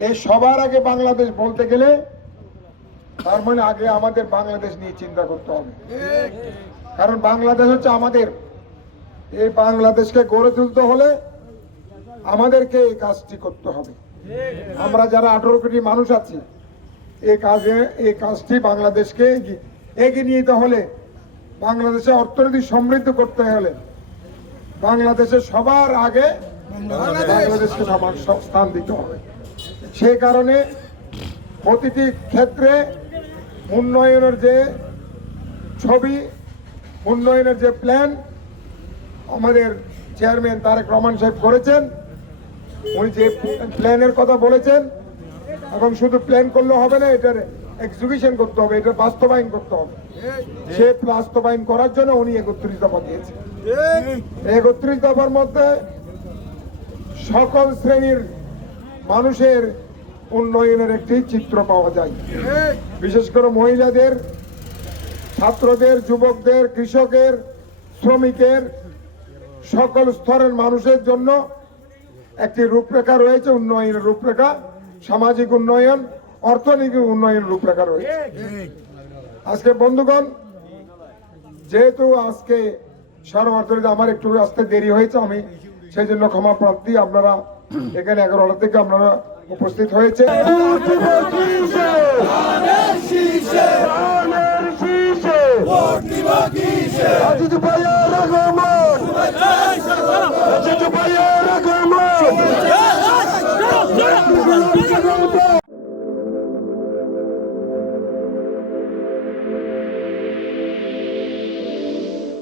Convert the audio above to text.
এই সবার আগে বাংলাদেশ বলতে গেলে তার মানে আগে আমাদের বাংলাদেশ নিয়ে চিন্তা করতে হবে। কারণ বাংলাদেশ হচ্ছে আমাদের। এই বাংলাদেশকে গড়ে তুলতে হলে আমাদেরকে এই কাজটি করতে হবে। আমরা যারা 18 কোটি মানুষ আছি, এই কাজটি বাংলাদেশকে এগিয়ে নিয়ে যেতে হলে, বাংলাদেশের অর্থনীতি সমৃদ্ধ করতে হলে বাংলাদেশের সবার আগে বাংলাদেশকে সমান স্থান দিতে হবে। সেই কারণে প্রতিটি ক্ষেত্রে উন্নয়নের যে ছবি, উন্নয়নের যে প্ল্যান আমাদের চেয়ারম্যান তারেক রহমান সাহেব করেছেন, উনি যে প্ল্যানের কথা বলেছেন, এবং শুধু প্ল্যান করলে হবে না, এটার এক্সিকিউশন করতে হবে, এটা বাস্তবায়ন করতে হবে। সে বাস্তবায়ন করার জন্য উনি 31 দফা দিয়েছেন। 31 দফার মধ্যে সকল শ্রেণীর মানুষের উন্নয়নের একটি চিত্র পাওয়া যায়। বিশেষ করে মহিলাদের, ছাত্রদের, যুবকদের, কৃষকের, শ্রমিকের, সকল স্তরের মানুষের জন্য একটি রূপরেখা রয়েছে, উন্নয়নের রূপরেখা, সামাজিক উন্নয়ন, অর্থনৈতিক উন্নয়নের রূপরেখা রয়েছে। আজকে বন্ধুগণ, যেহেতু আজকে সর্বার্থনীতি আমার একটু আসতে দেরি হয়েছে, আমি সেই জন্য ক্ষমা প্রার্থী। আপনারা এখানে 11টা থেকে আপনারা উপস্থিত হয়েছে।